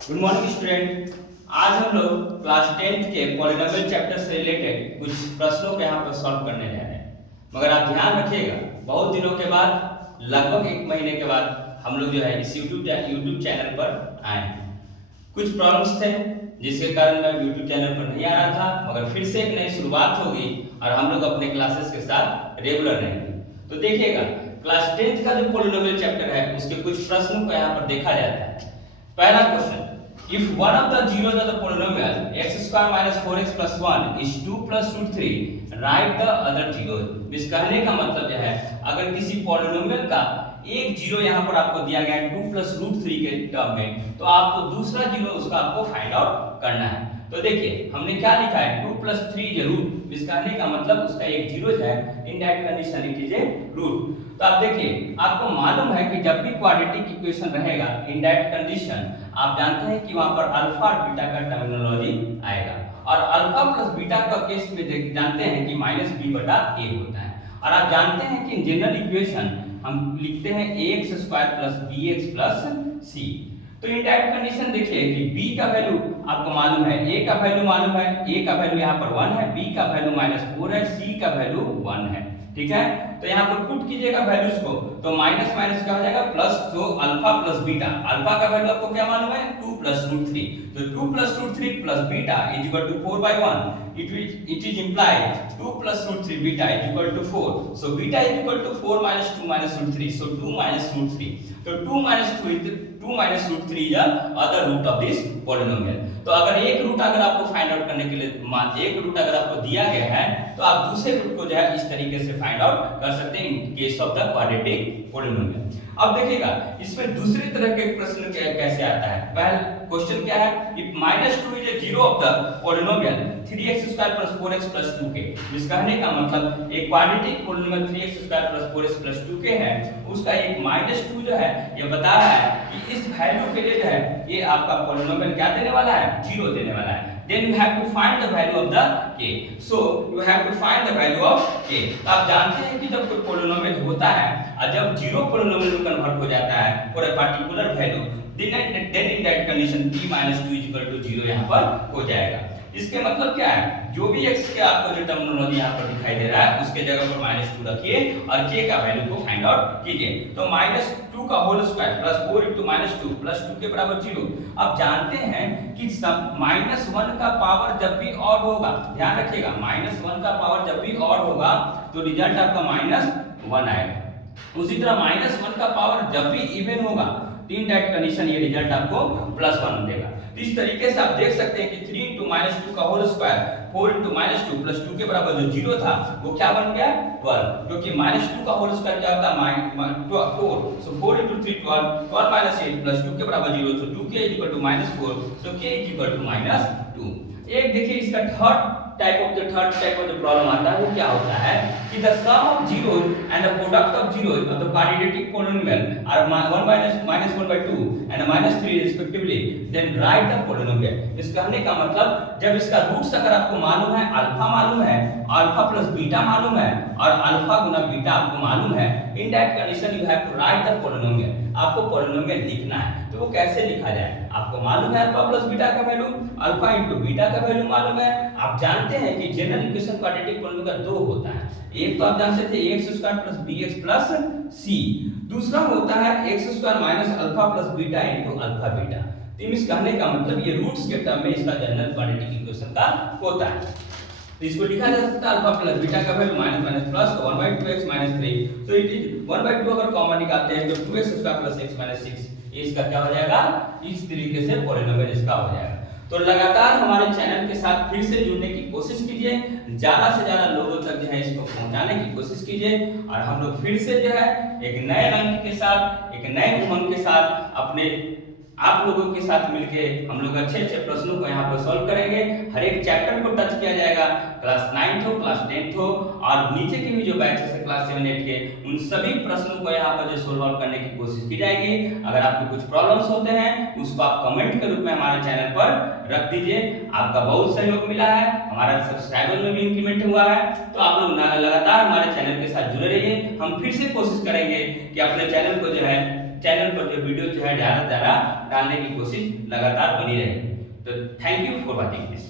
Good morning student. आज हम लोग क्लास 10th के पॉलिनोमियल चैप्टर से रिलेटेड कुछ प्रश्नों को यहाँ पर सॉल्व करने जा रहे हैं। मगर आप ध्यान रखिएगा, बहुत दिनों के बाद, लगभग 1 महीने के बाद हम लोग जो है इस यूट्यूब चैनल पर आए हैं। कुछ प्रॉब्लम्स थे जिसके कारण मैं यूट्यूब चैनल पर नहीं आ रहा था, मगर फिर से एक नई शुरुआत होगी और हम लोग अपने क्लासेस के साथ रेगुलर रहेंगे। तो देखिएगा, क्लास 10th का जो पॉलिनोमियल चैप्टर है उसके कुछ प्रश्नों को यहाँ पर देखा जाता है। पहला question, if one of the zeros of the polynomial x square minus 4x plus 1 is 2 plus root 3, write the other zeros। इस कहने का मतलब यह है, अगर किसी पॉलिनोमियल का एक जीरो यहाँ पर आपको दिया गया है 2 plus root 3 के टर्म में, तो आपको दूसरा जीरो उसका आपको फाइंड आउट करना है। तो देखिए हमने क्या लिखा है, 2 plus 3 जरूर, इस कहने का मतलब उसका एक जीरो है, in that condition it is a root. तो आप देखिए, आपको मालूम है कि जब भी क्वाड्रेटिक इक्वेशन रहेगा इन दैट कंडीशन, आप जानते हैं कि वहां पर अल्फा और बीटा का टर्मिनोलॉजी आएगा, और अल्फा प्लस बीटा का केस में जानते हैं कि माइनस बी बटा ए होता है। और आप जानते हैं कि जनरल इक्वेशन हम लिखते हैं ax square plus bx plus c। तो इन दैट कंडीशन देखिए कि b का वैल्यू आपको मालूम है, a का वैल्यू मालूम है, a का वैल्यू यहाँ पर 1 है, b का वैल्यू -4 है, c का वैल्यू 1 है। ठीक है, तो यहाँ पर पुट कीजिएगा वैल्यूज को, तो माइनस माइनस क्या हो जाएगा प्लस, जो अल्फा प्लस बीटा, अल्फा का वैल्यू आपको क्या मालूम है 2 प्लस रूट 3, तो 2 plus root 3 plus beta is equal to 4/1, it is implied 2 plus root 3 beta is equal to 4, so beta is equal to 4 minus 2 minus root 3, so 2 minus root 3, so 2 minus root 3 is the other root of this polynomial। तो अगर एक root अगर आपको find out करने के लिए एक root अगर आपको दिया गया है, तो आप दूसरे रूट को जो है इस तरीके से फाइंड आउट कर सकते हैं in case of the quadratic polynomial. अब देखिएगा इसमें दूसरे तरह के प्रश्न कैसे आता है। पहला क्वेश्चन क्या है, if -2 is a zero of the polynomial 3x square plus 4x plus 2k। इस कहने का मतलब एक quadratic polynomial 3x square plus 4x plus 2k है, उसका एक -2 जो है ये बता रहा है कि इस वैल्यू के लिए जो है ये आपका पोलिनोमियल क्या देने वाला है, जीरो देने वाला है। Then you have to find the value of the k, so you have to find the value of k। तो आप जानते हैं कि जब कोई पोलिनोमियल होता है और जब जीरो पोलिनोमियल में कन्वर्ट हो जाता है for a particular value, then in that condition p minus 2 is equal to 0 यहाँ पर हो जाएगा। इसके मतलब क्या है, जो भी x के आपको जो टर्मिनोलॉजी यहाँ पर दिखाई दे रहा है उसके जगह पर -2 रखिए और k का वैल्यू को फाइंड आउट कीजिए। तो -2 का whole square plus 4 into -2 plus 2 के बराबर 0। अब जानते हैं कि -1 का पावर जब भी ऑड होगा, ध्यान रखिएगा, -1 का पावर जब भी ऑड होगा तो रिजल्ट आपका -1 आएगा। उसी तरह -1 का पावर जब भी इवन होगा, इन दैट कंडीशन ये रिजल्ट आपको +1 देगा। तो इस तरीके से आप देख सकते हैं कि 3 into -2 का होल स्क्वायर 4 into -2 प्लस 2 के बराबर जो 0 था वो क्या बन गया 12, क्योंकि -2 का होल स्क्वायर क्या होता है 4, सो 4 into 3 12, 12 minus 8 प्लस 2 के बराबर 0, तो 2k is equal to -4, so k is equal to -2। एक देखिए इसका third type of the problem आता है, वो क्या होता है कि the sum of zeros and the product of zeros of the quadratic polynomial are 1 minus 1/2 and -3 respectively, then write the polynomial. इस कहने का मतलब जब इसका रूट्स अगर आपको मालूम है, अल्फा मालूम है, अल्फा प्लस बीटा मालूम है और अल्फा गुना बीटा आपको मालूम है, in that condition you have to write the polynomial. आपको पोलिनोमियल लिखना है, तो वो कैसे लिखा जाए, आपको मालूम है अल्फा प्लस बीटा का वैल्यू, अल्फा इनटू बीटा का वैल्यू मालूम है। आप जानते हैं कि जनरल इक्वेशन क्वाड्रेटिक पोलिनोमियल का दो होता है, एक तो आप जानते थे ax square plus bx plus c, दूसरा होता है x square minus alpha plus beta into alpha beta. तो इस कहने का मतलब ये रूट्स के टर्म में इसका जनरल क्वाड्रेटिक इक्वेशन का होता है। तो इसको लिखा जा सकता है अल्फा प्लस बीटा का value minus minus plus 1/2x - 3, so it is 1/2 अगर कॉमन निकालते हैं तो 2x स्क्वायर प्लस x - 6, ये इसका क्या हो जाएगा, इस तरीके से पोलिनोमियल इसका हो जाएगा। तो लगातार हमारे चैनल के साथ फिर से जुड़ने की कोशिश कीजिए, ज्यादा से ज्यादा लोगों तक जो है इसको पहुंचाने की कोशिश कीजिए, और हम लोग फिर से जो है एक नए रंग के साथ, एक नए उमंग के साथ अपने आप लोगों के साथ मिलके हम लोग अच्छे प्रश्नों को यहाँ पर सॉल्व करेंगे। हर एक चैप्टर को टच किया जाएगा, क्लास 9th हो, क्लास 10th हो, और नीचे की भी जो बैचेस है क्लास 7 8 के, उन सभी प्रश्नों को यहाँ पर जो सॉल्व करने की कोशिश की जाएगी। अगर आपको कुछ प्रॉब्लम्स होते हैं उसको आप कमेंट के रूप में हमारे चैनल पर रख दीजिए। आपका बहुत सहयोग मिला है, हमारा सब्सक्राइबर में भी इंक्रीमेंट हुआ है, तो आप लोग लगातार हमारे चैनल के साथ जुड़े रहिए। हम फिर से कोशिश करेंगे कि अपने चैनल को जो है चैनल पर जो वीडियो जो है ज़्यादा से ज़्यादा डालने की कोशिश लगातार बनी रहेगी। तो thank you for watching this.